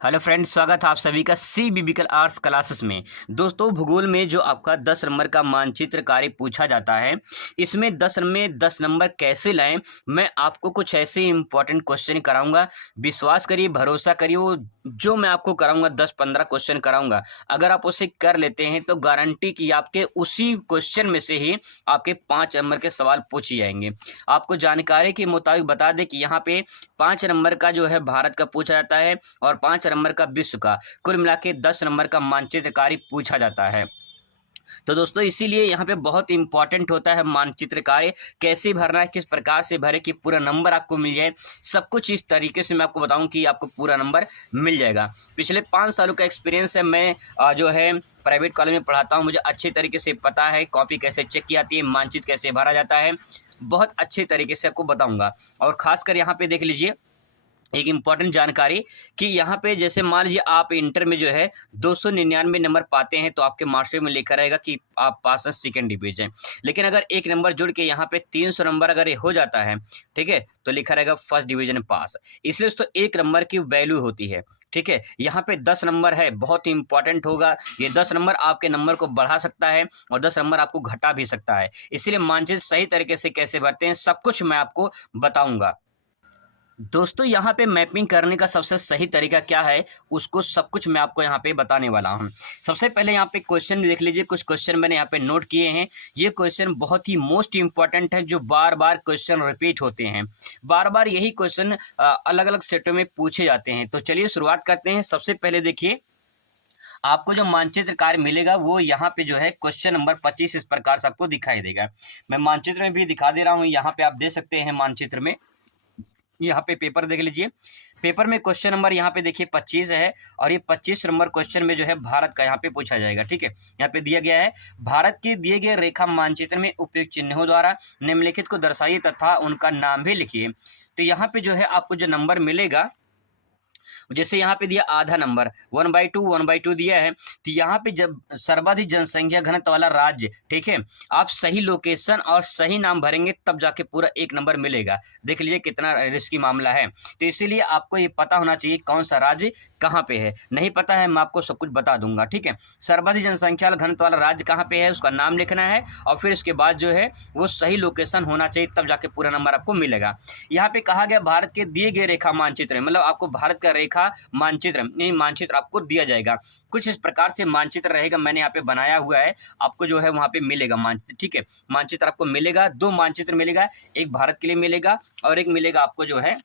Hello friends, स्वागत है आप सभी का सी बिबिकल आर्ट्स क्लासेस में। दोस्तों, भूगोल में जो आपका 10 नंबर का मानचित्र कार्य पूछा जाता है, इसमें 10 में 10 नंबर कैसे लाएं, मैं आपको कुछ ऐसे इंपॉर्टेंट क्वेश्चन कराऊंगा। विश्वास करिए, भरोसा करिए, वो जो मैं आपको कराऊंगा 10-15 क्वेश्चन कराऊंगा, अगर आप उसे कर लेते हैं तो गारंटी कि आपके उसी क्वेश्चन में से ही आपके 5 नंबर के सवाल पूछे जाएंगे। आपको जानकारी के मुताबिक बता दें कि यहाँ पे 5 नंबर का जो है भारत का पूछा जाता है और 5 नंबर का विश्व का, कुल मिला के 10 नंबर का मानचित्र कार्य पूछा जाता है। तो दोस्तों, इसीलिए यहाँ पे बहुत इंपॉर्टेंट होता है मानचित्र कार्य कैसे भरना है, किस प्रकार से भरे कि पूरा नंबर आपको मिल जाए। सब कुछ इस तरीके से मैं आपको बताऊं कि आपको पूरा नंबर मिल जाएगा। पिछले 5 सालों का एक्सपीरियंस है, मैं जो है प्राइवेट कॉलेज में पढ़ाता हूँ, मुझे अच्छे तरीके से पता है कॉपी कैसे चेक की जाती है, मानचित्र कैसे भरा जाता है, बहुत अच्छे तरीके से आपको बताऊंगा। और खासकर यहाँ पे देख लीजिए एक इम्पॉर्टेंट जानकारी कि यहाँ पे जैसे मान लीजिए आप इंटर में जो है 299 नंबर पाते हैं तो आपके मास्टर में लिखा रहेगा कि आप पास हैं सेकेंड डिवीजन। लेकिन अगर एक नंबर जुड़ के यहाँ पे 300 नंबर अगर ये हो जाता है, ठीक है, तो लिखा रहेगा फर्स्ट डिवीजन पास। इसलिए दोस्तों एक नंबर की वैल्यू होती है, ठीक है। यहाँ पे 10 नंबर है, बहुत ही इंपॉर्टेंट होगा। ये 10 नंबर आपके नंबर को बढ़ा सकता है और 10 नंबर आपको घटा भी सकता है। इसलिए मानचित्र सही तरीके से कैसे भरते हैं सब कुछ मैं आपको बताऊंगा। दोस्तों, यहाँ पे मैपिंग करने का सबसे सही तरीका क्या है, उसको सब कुछ मैं आपको यहाँ पे बताने वाला हूँ। सबसे पहले यहाँ पे क्वेश्चन देख लीजिए, कुछ क्वेश्चन मैंने यहाँ पे नोट किए हैं। ये क्वेश्चन बहुत ही मोस्ट इंपॉर्टेंट है, जो बार बार क्वेश्चन रिपीट होते हैं, बार बार यही क्वेश्चन अलग अलग सेटों में पूछे जाते हैं। तो चलिए शुरुआत करते हैं। सबसे पहले देखिए, आपको जो मानचित्र कार्य मिलेगा वो यहाँ पे जो है क्वेश्चन नंबर 25 इस प्रकार से आपको दिखाई देगा। मैं मानचित्र में भी दिखा दे रहा हूँ, यहाँ पे आप दे सकते हैं मानचित्र में। यहाँ पे पेपर देख लीजिए, पेपर में क्वेश्चन नंबर यहाँ पे देखिए 25 है और ये 25 नंबर क्वेश्चन में जो है भारत का यहाँ पे पूछा जाएगा, ठीक है। यहाँ पे दिया गया है, भारत के दिए गए रेखा मानचित्र में उपयुक्त चिन्हों द्वारा निम्नलिखित को दर्शाइए तथा उनका नाम भी लिखिए। तो यहाँ पे जो है आपको जो नंबर मिलेगा, जैसे यहाँ पे दिया आधा नंबर 1/2 दिया है, तो यहाँ पे जब सर्वाधिक जनसंख्या घनत्व वाला राज्य, ठीक है, आप सही लोकेशन और सही नाम भरेंगे तब जाके पूरा 1 नंबर मिलेगा। देख लीजिए कितना रिस्की मामला है। तो इसीलिए आपको ये पता होना चाहिए कौन सा राज्य कहाँ पे है। नहीं पता है, मैं आपको सब कुछ बता दूंगा, ठीक है। सर्वाधिक जनसंख्या घनत्व वाला राज्य कहाँ पे है, उसका नाम लिखना है और फिर इसके बाद जो है वो सही लोकेशन होना चाहिए, तब जाके पूरा नंबर आपको मिलेगा। यहाँ पे कहा गया भारत के दिए गए रेखा मानचित्र, मतलब आपको भारत का रेखा मानचित्र आपको दिया जाएगा। कुछ इस प्रकार से मानचित्र रहेगा, मैंने यहाँ पे बनाया हुआ है, आपको जो है वहाँ पे मिलेगा मानचित्र, ठीक है। मानचित्र आपको मिलेगा, 2 मानचित्र मिलेगा, एक भारत के लिए मिलेगा और एक मिलेगा आपको जो है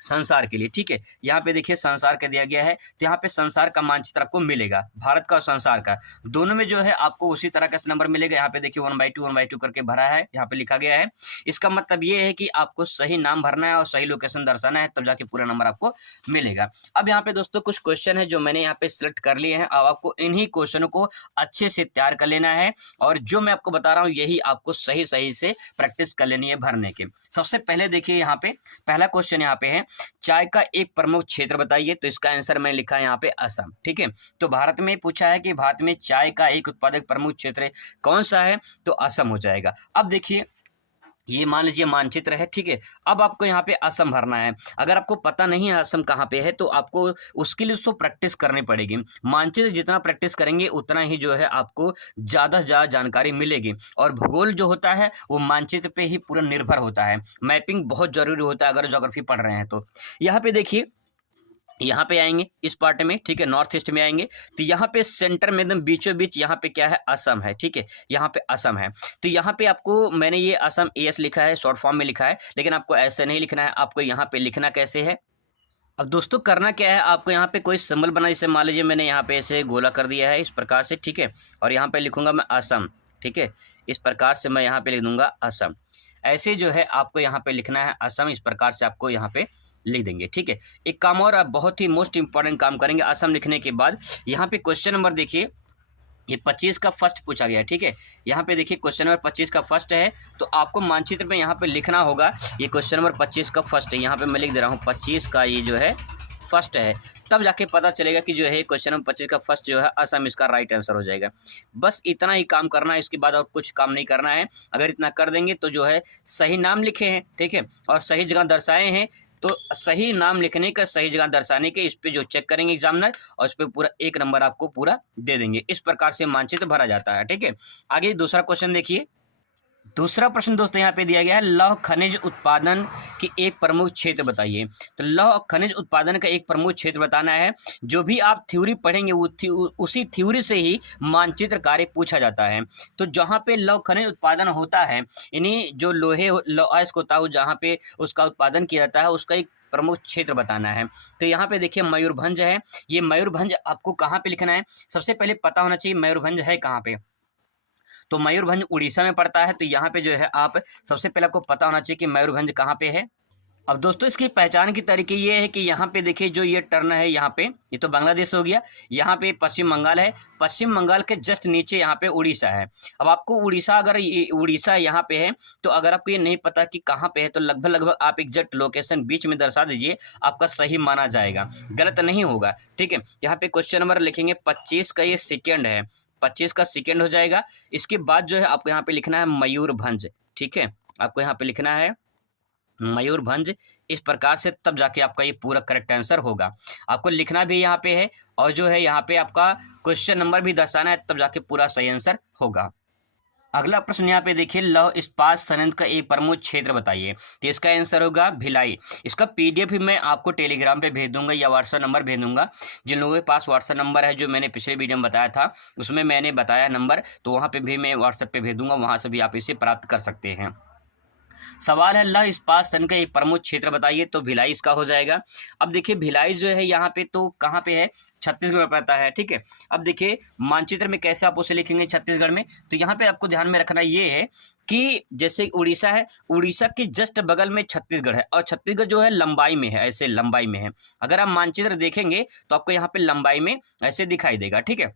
संसार के लिए, ठीक है। यहाँ पे देखिए संसार का दिया गया है, तो यहाँ पे संसार का मानचित्र आपको मिलेगा, भारत का और संसार का दोनों में जो है आपको उसी तरह का नंबर मिलेगा। यहाँ पे देखिए 1/2 करके भरा है, यहाँ पे लिखा गया है। इसका मतलब ये है कि आपको सही नाम भरना है और सही लोकेशन दर्शाना है, तब जाके पूरा नंबर आपको मिलेगा। अब यहाँ पे दोस्तों कुछ क्वेश्चन है जो मैंने यहाँ पे सिलेक्ट कर लिए हैं। अब आपको इन्हीं क्वेश्चनों को अच्छे से तैयार कर लेना है और जो मैं आपको बता रहा हूँ यही आपको सही सही से प्रैक्टिस कर लेनी है भरने के। सबसे पहले देखिए, यहाँ पे पहला क्वेश्चन यहाँ पे है, चाय का एक प्रमुख क्षेत्र बताइए। तो इसका आंसर मैंने लिखा है यहाँ पे असम, ठीक है। तो भारत में पूछा है कि भारत में चाय का एक उत्पादक प्रमुख क्षेत्र कौन सा है, तो असम हो जाएगा। अब देखिए, ये मान लीजिए मानचित्र है, ठीक है। अब आपको यहाँ पे असम भरना है। अगर आपको पता नहीं है असम कहाँ पे है तो आपको उसके लिए उसको प्रैक्टिस करनी पड़ेगी। मानचित्र जितना प्रैक्टिस करेंगे उतना ही जो है आपको ज़्यादा से ज़्यादा जानकारी मिलेगी। और भूगोल जो होता है वो मानचित्र पे ही पूरा निर्भर होता है। मैपिंग बहुत जरूरी होता है अगर ज्योग्राफी पढ़ रहे हैं तो। यहाँ पे देखिए, यहाँ पे आएंगे इस पार्ट में, ठीक है, नॉर्थ ईस्ट में आएंगे, तो यहाँ पे सेंटर में एकदम बीचों बीच यहाँ पे क्या है, असम है, ठीक है। यहाँ पे असम है, तो यहाँ पे आपको मैंने ये असम एस लिखा है, शॉर्ट फॉर्म में लिखा है, लेकिन आपको ऐसे नहीं लिखना है। आपको यहाँ पे लिखना कैसे है, अब दोस्तों करना क्या है, आपको यहाँ पे कोई सिंबल बना, जैसे मान लीजिए मैंने यहाँ पे ऐसे गोला कर दिया है इस प्रकार से, ठीक है, और यहाँ पे लिखूंगा मैं असम, ठीक है। इस प्रकार से मैं यहाँ पे लिख दूंगा असम। ऐसे जो है आपको यहाँ पे लिखना है असम, इस प्रकार से आपको यहाँ पे लिख देंगे, ठीक है। एक काम और, आप बहुत ही मोस्ट इंपॉर्टेंट काम करेंगे असम लिखने के बाद। यहाँ पे क्वेश्चन नंबर देखिए, ये 25 का फर्स्ट पूछा गया है, ठीक है। यहाँ पे देखिए क्वेश्चन नंबर 25 का फर्स्ट है, तो आपको मानचित्र में यहाँ पे लिखना होगा, ये क्वेश्चन नंबर 25 का फर्स्ट है। यहाँ पे मैं लिख दे रहा हूँ 25 का ये जो है फर्स्ट है, तब जाके पता चलेगा कि जो है क्वेश्चन नंबर 25 का फर्स्ट जो है असम इसका राइट आंसर हो जाएगा। बस इतना ही काम करना है, इसके बाद और कुछ काम नहीं करना है। अगर इतना कर देंगे तो जो है सही नाम लिखे हैं, ठीक है, और सही जगह दर्शाए हैं, तो सही नाम लिखने का, सही जगह दर्शाने के, इस पे जो चेक करेंगे एग्जामिनर और उस पे पूरा 1 नंबर आपको पूरा दे देंगे। इस प्रकार से मानचित्र भरा जाता है। ठीक है, आगे दूसरा क्वेश्चन देखिए। दूसरा प्रश्न दोस्तों यहाँ पे दिया गया है, लौह खनिज उत्पादन की एक प्रमुख क्षेत्र बताइए। तो लौह खनिज उत्पादन का एक प्रमुख क्षेत्र बताना है। जो भी आप थ्योरी पढ़ेंगे उसी थ्योरी से ही मानचित्र कार्य पूछा जाता है। तो जहाँ पे लौह खनिज उत्पादन होता है, यानी जो लौह अयस्क होता है जहाँ पे उसका उत्पादन किया जाता है, उसका एक प्रमुख क्षेत्र बताना है। तो यहाँ पे देखिए मयूरभंज है। ये मयूरभंज आपको कहाँ पे लिखना है, सबसे पहले पता होना चाहिए मयूरभंज है कहाँ पे। तो मयूरभंज उड़ीसा में पड़ता है। तो यहाँ पे जो है आप सबसे पहले आपको पता होना चाहिए कि मयूरभंज कहाँ पे है। अब दोस्तों इसकी पहचान की तरीके ये है कि यहाँ पे देखिए जो ये टर्न है, यहाँ पे ये तो बांग्लादेश हो गया, यहाँ पे पश्चिम बंगाल है, पश्चिम बंगाल के जस्ट नीचे यहाँ पे उड़ीसा है। अब आपको उड़ीसा, अगर उड़ीसा यहाँ पे है तो अगर आपको ये नहीं पता कि कहाँ पे है तो लगभग आप एग्जैक्ट लोकेशन बीच में दर्शा दीजिए, आपका सही माना जाएगा, गलत नहीं होगा। ठीक है, यहाँ पे क्वेश्चन नंबर लिखेंगे 25 का ये सेकेंड है, 25 का सेकेंड हो जाएगा। इसके बाद जो है आपको यहाँ पे लिखना है मयूरभंज। ठीक है, आपको यहाँ पे लिखना है मयूरभंज, इस प्रकार से तब जाके आपका ये पूरा करेक्ट आंसर होगा। आपको लिखना भी यहाँ पे है और जो है यहाँ पे आपका क्वेश्चन नंबर भी दर्शाना है, तब जाके पूरा सही आंसर होगा। अगला प्रश्न यहाँ पे देखिए, लौह इस्पात संयंत्र का एक प्रमुख क्षेत्र बताइए। तो इसका आंसर होगा भिलाई। इसका पीडीएफ भी मैं आपको टेलीग्राम पे भेज दूंगा या व्हाट्सएप नंबर भेज दूंगा। जिन लोगों के पास व्हाट्सएप नंबर है, जो मैंने पिछले वीडियो में बताया था उसमें मैंने बताया नंबर, तो वहाँ पे भी मैं व्हाट्सएप पे भेज दूंगा, वहाँ से भी आप इसे प्राप्त कर सकते हैं। सवाल है लौह इस्पात संयंत्र का एक प्रमुख क्षेत्र बताइए। तो भिलाई इसका हो जाएगा। अब देखिए भिलाई जो है यहाँ पे तो कहाँ पे है, छत्तीसगढ़ में पड़ता है। ठीक है, अब देखिए मानचित्र में कैसे आप उसे लिखेंगे छत्तीसगढ़ में, तो यहाँ पे आपको ध्यान में रखना ये है कि जैसे उड़ीसा है, उड़ीसा के जस्ट बगल में छत्तीसगढ़ है और छत्तीसगढ़ जो है लंबाई में है, ऐसे लंबाई में है। अगर आप मानचित्र देखेंगे तो आपको यहाँ पे लंबाई में ऐसे दिखाई देगा। ठीक है,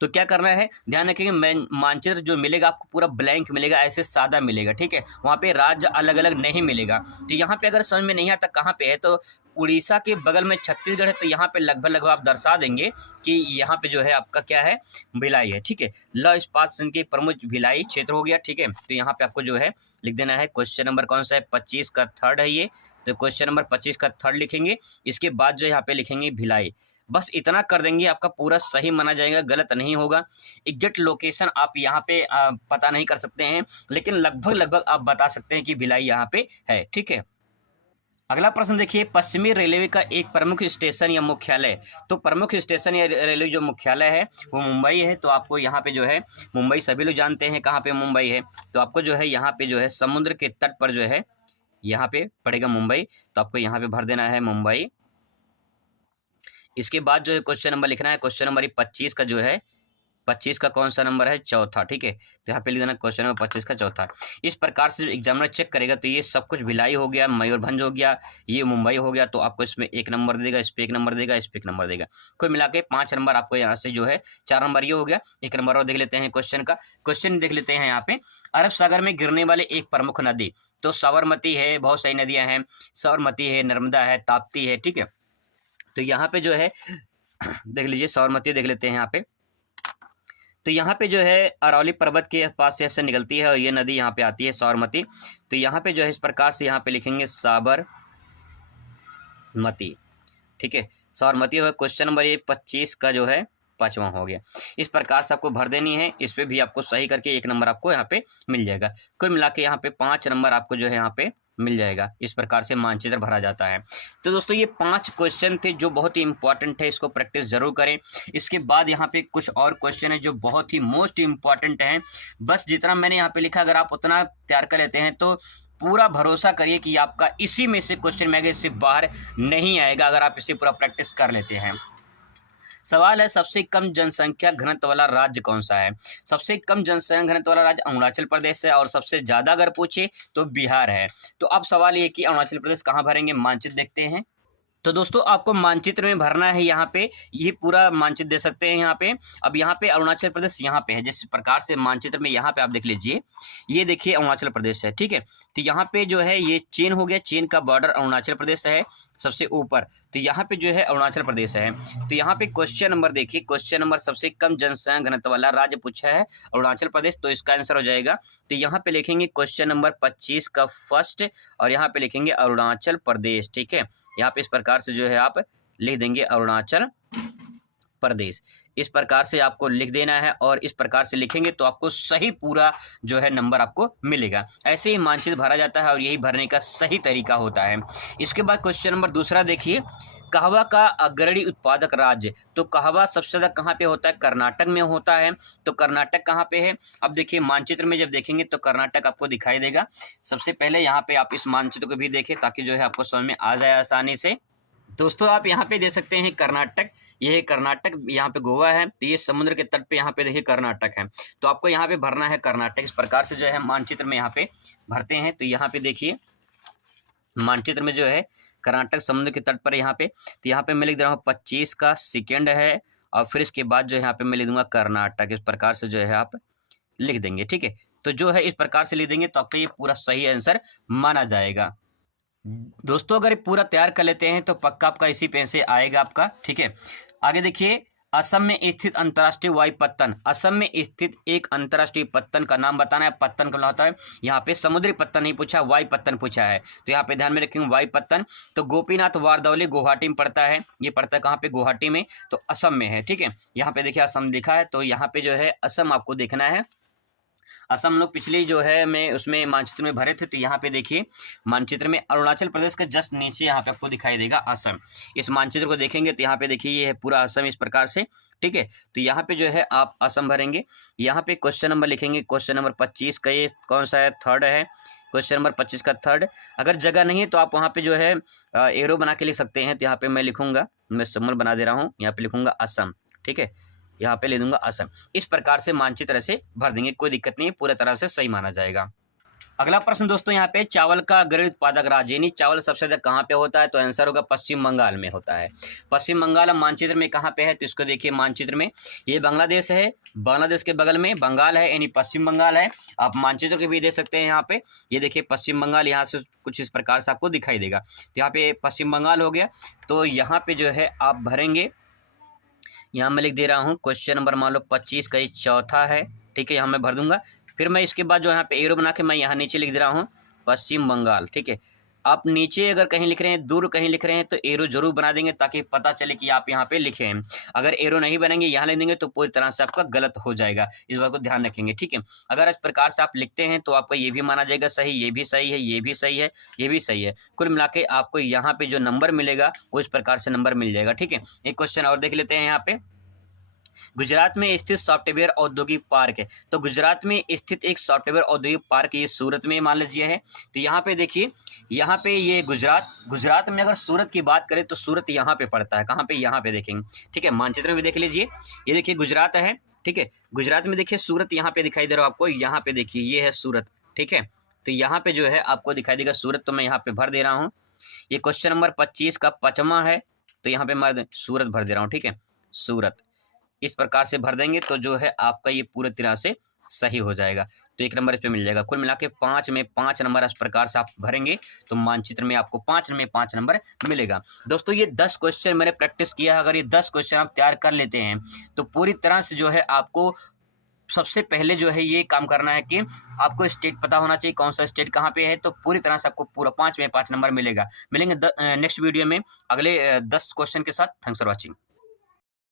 तो क्या करना है, ध्यान रखेंगे मानचित्र जो मिलेगा आपको पूरा ब्लैंक मिलेगा, ऐसे सादा मिलेगा। ठीक है, वहाँ पे राज्य अलग अलग नहीं मिलेगा। तो यहाँ पे अगर समझ में नहीं आता कहाँ पे है, तो उड़ीसा के बगल में छत्तीसगढ़ है, तो यहाँ पे लगभग आप दर्शा देंगे कि यहाँ पे जो है आपका क्या है, भिलाई है। ठीक है, लौह इस्पात संयंत्र के प्रमुख भिलाई क्षेत्र हो गया। ठीक है, तो यहाँ पे आपको जो है लिख देना है क्वेश्चन नंबर कौन सा है, 25 का थर्ड है ये। तो क्वेश्चन नंबर 25 का थर्ड लिखेंगे, इसके बाद जो यहाँ पे लिखेंगे भिलाई। बस इतना कर देंगे, आपका पूरा सही माना जाएगा, गलत नहीं होगा। एग्जैक्ट लोकेशन आप यहाँ पे पता नहीं कर सकते हैं, लेकिन लगभग आप बता सकते हैं कि भिलाई यहाँ पे है। ठीक है, अगला प्रश्न देखिए, पश्चिमी रेलवे का एक प्रमुख स्टेशन या मुख्यालय। तो प्रमुख स्टेशन या रेलवे जो मुख्यालय है वो मुंबई है। तो आपको यहाँ पे जो है मुंबई सभी लोग जानते हैं कहाँ पे मुंबई है, तो आपको जो है यहाँ पे जो है समुद्र के तट पर जो है यहाँ पे पड़ेगा मुंबई। तो आपको यहाँ पे भर देना है मुंबई। इसके बाद जो है क्वेश्चन नंबर लिखना है, क्वेश्चन नंबर 25 का जो है, 25 का कौन सा नंबर है, चौथा। ठीक है, तो यहाँ पे लिख देना क्वेश्चन नंबर 25 का चौथा। इस प्रकार से एग्जामिनर चेक करेगा तो ये सब कुछ भिलाई हो गया, मयूरभंज हो गया, ये मुंबई हो गया, तो आपको इसमें 1 नंबर देगा, इस पर 1 नंबर देगा, इस पर 1 नंबर देगा। कुल मिला के 5 नंबर आपको यहाँ से जो है, 4 नंबर ये हो गया। 1 नंबर और देख लेते हैं क्वेश्चन का। क्वेश्चन देख लेते हैं यहाँ पे, अरब सागर में गिरने वाले एक प्रमुख नदी। तो साबरमती है, बहुत सारी नदियाँ हैं, साबरमती है, नर्मदा है, ताप्ती है। ठीक है, तो यहाँ पे जो है देख लीजिए, साबरमती देख लेते हैं यहाँ पे। तो यहाँ पे जो है अरवली पर्वत के पास से ऐसे निकलती है और ये नदी यहाँ पे आती है साबरमती। तो यहाँ पे जो है इस प्रकार से यहाँ पे लिखेंगे साबरमती। ठीक है, साबरमती हो। क्वेश्चन नंबर ये 25 का जो है 5वां हो गया। इस प्रकार से आपको भर देनी है, इस पे भी आपको सही करके 1 नंबर आपको यहाँ पे मिल जाएगा। कुल मिला के यहाँ पे 5 नंबर आपको जो है यहाँ पे मिल जाएगा। इस प्रकार से मानचित्र भरा जाता है। तो दोस्तों ये 5 क्वेश्चन थे जो बहुत ही इंपॉर्टेंट है, इसको प्रैक्टिस जरूर करें। इसके बाद यहाँ पे कुछ और क्वेश्चन है जो बहुत ही मोस्ट इंपॉर्टेंट हैं। बस जितना मैंने यहाँ पे लिखा अगर आप उतना तैयार कर लेते हैं तो पूरा भरोसा करिए कि आपका इसी में से क्वेश्चन मैगजीन से बाहर नहीं आएगा, अगर आप इसे पूरा प्रैक्टिस कर लेते हैं। सवाल है, सबसे कम जनसंख्या घनत्व वाला राज्य कौन सा है। सबसे कम जनसंख्या घनत्व वाला राज्य अरुणाचल प्रदेश है और सबसे ज़्यादा अगर पूछे तो बिहार है। तो अब सवाल ये कि अरुणाचल प्रदेश कहाँ भरेंगे, मानचित्र देखते हैं। तो दोस्तों आपको मानचित्र में भरना है यहाँ पे, ये पूरा मानचित्र दे सकते हैं यहाँ पे। अब यहाँ पे अरुणाचल प्रदेश यहाँ पे है, जिस प्रकार से मानचित्र में यहाँ पे आप देख लीजिए, ये देखिए अरुणाचल प्रदेश है, ठीक है। तो यहाँ पे जो है ये चीन हो गया, चीन का बॉर्डर अरुणाचल प्रदेश है सबसे ऊपर, तो यहाँ पे जो है अरुणाचल प्रदेश है। तो यहाँ पे क्वेश्चन नंबर देखिए, क्वेश्चन नंबर सबसे कम जनसंख्या घनत्व वाला राज्य पूछा है अरुणाचल प्रदेश, तो इसका आंसर हो जाएगा। तो यहाँ पे लिखेंगे क्वेश्चन नंबर 25 का फर्स्ट, और यहाँ पे लिखेंगे अरुणाचल प्रदेश, ठीक है। यहाँ पे इस प्रकार से जो है आप लिख देंगे अरुणाचल प्रदेश, इस प्रकार से आपको लिख देना है, और इस प्रकार से लिखेंगे तो आपको सही पूरा जो है नंबर आपको मिलेगा। ऐसे ही मानचित्र भरा जाता है और यही भरने का सही तरीका होता है। इसके बाद क्वेश्चन नंबर दूसरा देखिए, कहवा का अग्रणी उत्पादक राज्य, तो कहवा सबसे ज़्यादा कहाँ पे होता है? कर्नाटक में होता है। तो कर्नाटक कहाँ पे है? अब देखिए मानचित्र में जब देखेंगे तो कर्नाटक आपको दिखाई देगा। सबसे पहले यहाँ पे आप इस मानचित्र को भी देखें ताकि जो है आपको समझ में आ जाए आसानी से। दोस्तों आप यहाँ पे देख सकते हैं कर्नाटक, ये है कर्नाटक, यहाँ पे गोवा है, तो ये समुद्र के तट पे यहाँ पे देखिए कर्नाटक है। तो आपको यहाँ पे भरना है कर्नाटक, इस प्रकार से जो है मानचित्र में यहाँ पे भरते हैं। तो यहाँ पे देखिए मानचित्र में जो है कर्नाटक समुद्र के तट पर यहाँ पे, तो यहाँ पे मैं लिख दे रहा हूँ 25 का सेकेंड है, और फिर इसके बाद जो है यहाँ पे मैं लिख दूंगा कर्नाटक, इस प्रकार से जो है आप लिख देंगे, ठीक है। तो जो है इस प्रकार से लिख देंगे तो आपका ये पूरा सही आंसर माना जाएगा। दोस्तों अगर ये पूरा तैयार कर लेते हैं तो पक्का आपका इसी पेन से आएगा आपका, ठीक है। आगे देखिए, असम में स्थित अंतर्राष्ट्रीय वायु पत्तन, असम में स्थित एक अंतर्राष्ट्रीय पत्तन का नाम बताना है। पत्तन का होता है, यहाँ पे समुद्री पत्तन नहीं पूछा, वायु पत्तन पूछा है, तो यहाँ पे ध्यान में रखेंगे वायु पत्तन। तो गोपीनाथ वारदौली गुवाहाटी में पड़ता है, ये पड़ता है कहाँ पे? गुवाहाटी में, तो असम में है, ठीक है। यहाँ पे देखिए असम लिखा है, तो यहाँ पे जो है असम आपको देखना है। असम लोग पिछले जो है मैं उसमें मानचित्र में भरे थे, तो यहाँ पे देखिए मानचित्र में अरुणाचल प्रदेश के जस्ट नीचे यहाँ पे आपको दिखाई देगा असम। इस मानचित्र को देखेंगे तो यहाँ पे देखिए ये है पूरा असम इस प्रकार से, ठीक है। तो यहाँ पे जो है आप असम भरेंगे। यहाँ पे क्वेश्चन नंबर लिखेंगे, क्वेश्चन नंबर 25 का ये कौन सा है? थर्ड है, क्वेश्चन नंबर 25 का थर्ड। अगर जगह नहीं है तो आप वहाँ पे जो है एरो बना के लिख सकते हैं। तो यहाँ पे मैं लिखूंगा, मैं सिंबल बना दे रहा हूँ, यहाँ पे लिखूंगा असम, ठीक है। यहाँ पे ले दूंगा असम। इस प्रकार से मानचित्र से भर देंगे, कोई दिक्कत नहीं है, पूरी तरह से सही माना जाएगा। अगला प्रश्न दोस्तों यहाँ पे, चावल का अग्रणी उत्पादक राज्य, यानी चावल सबसे ज्यादा कहाँ पे होता है? तो आंसर होगा पश्चिम बंगाल में होता है। पश्चिम बंगाल मानचित्र में कहाँ पे है? तो इसको देखिए मानचित्र में, ये बांग्लादेश है, बांग्लादेश के बगल में बंगाल है, यानी पश्चिम बंगाल है। आप मानचित्र को भी देख सकते हैं यहाँ पे, ये देखिए पश्चिम बंगाल, यहाँ से कुछ इस प्रकार से आपको दिखाई देगा। तो यहाँ पे पश्चिम बंगाल हो गया। तो यहाँ पे जो है आप भरेंगे, यहाँ मैं लिख दे रहा हूँ क्वेश्चन नंबर मान लो 25 का ये चौथा है, ठीक है। यहाँ मैं भर दूंगा। फिर मैं इसके बाद जो यहाँ पे एरो बना के मैं यहाँ नीचे लिख दे रहा हूँ पश्चिम बंगाल, ठीक है। आप नीचे अगर कहीं लिख रहे हैं, दूर कहीं लिख रहे हैं, तो एरो जरूर बना देंगे ताकि पता चले कि आप यहाँ पे लिखे हैं। अगर एरो नहीं बनेंगे, यहाँ लिख देंगे तो पूरी तरह से आपका गलत हो जाएगा, इस बात को ध्यान रखेंगे, ठीक है। अगर इस प्रकार से आप लिखते हैं तो आपका ये भी माना जाएगा सही, ये भी सही है, ये भी सही है, ये भी सही है। कुल मिला के आपको यहाँ पे जो नंबर मिलेगा वो इस प्रकार से नंबर मिल जाएगा, ठीक है। एक क्वेश्चन और देख लेते हैं यहाँ पे, गुजरात में स्थित सॉफ्टवेयर औद्योगिक पार्क है। तो गुजरात में स्थित एक सॉफ्टवेयर औद्योगिक पार्क ये सूरत में मान लीजिए है। तो यहाँ पे देखिए, यहाँ पे ये गुजरात में अगर सूरत की बात करें तो सूरत यहाँ पे पड़ता है, कहाँ पे? यहाँ पे देखेंगे, ठीक है। मानचित्र में भी देख लीजिए, ये देखिए गुजरात है, ठीक है। गुजरात में देखिए सूरत यहाँ पे दिखाई दे रहा है आपको, यहाँ पे देखिए ये है सूरत, ठीक है। तो यहाँ पे जो है आपको दिखाई देगा सूरत, तो मैं यहाँ पे भर दे रहा हूँ। ये क्वेश्चन नंबर 25 का 5वां है, तो यहाँ पे मैं सूरत भर दे रहा हूँ, ठीक है, सूरत। इस प्रकार से भर देंगे तो जो है आपका ये पूरी तरह से सही हो जाएगा, तो 1 नंबर इस पे मिल जाएगा। कुल मिला के 5 में 5 नंबर इस प्रकार से आप भरेंगे तो मानचित्र में आपको 5 में 5 नंबर मिलेगा। दोस्तों ये 10 क्वेश्चन मैंने प्रैक्टिस किया, अगर ये 10 क्वेश्चन आप तैयार कर लेते हैं तो पूरी तरह से जो है आपको सबसे पहले जो है ये काम करना है कि आपको स्टेट पता होना चाहिए, कौन सा स्टेट कहाँ पे है, तो पूरी तरह से आपको पूरा 5 में 5 नंबर मिलेगा। मिलेंगे नेक्स्ट वीडियो में अगले 10 क्वेश्चन के साथ। Thanks for watching.